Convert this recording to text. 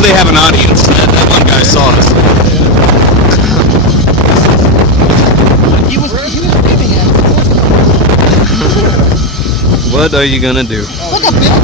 know they have an audience. That one guy saw us. He was screaming at me. What are you gonna do? Look, a bill.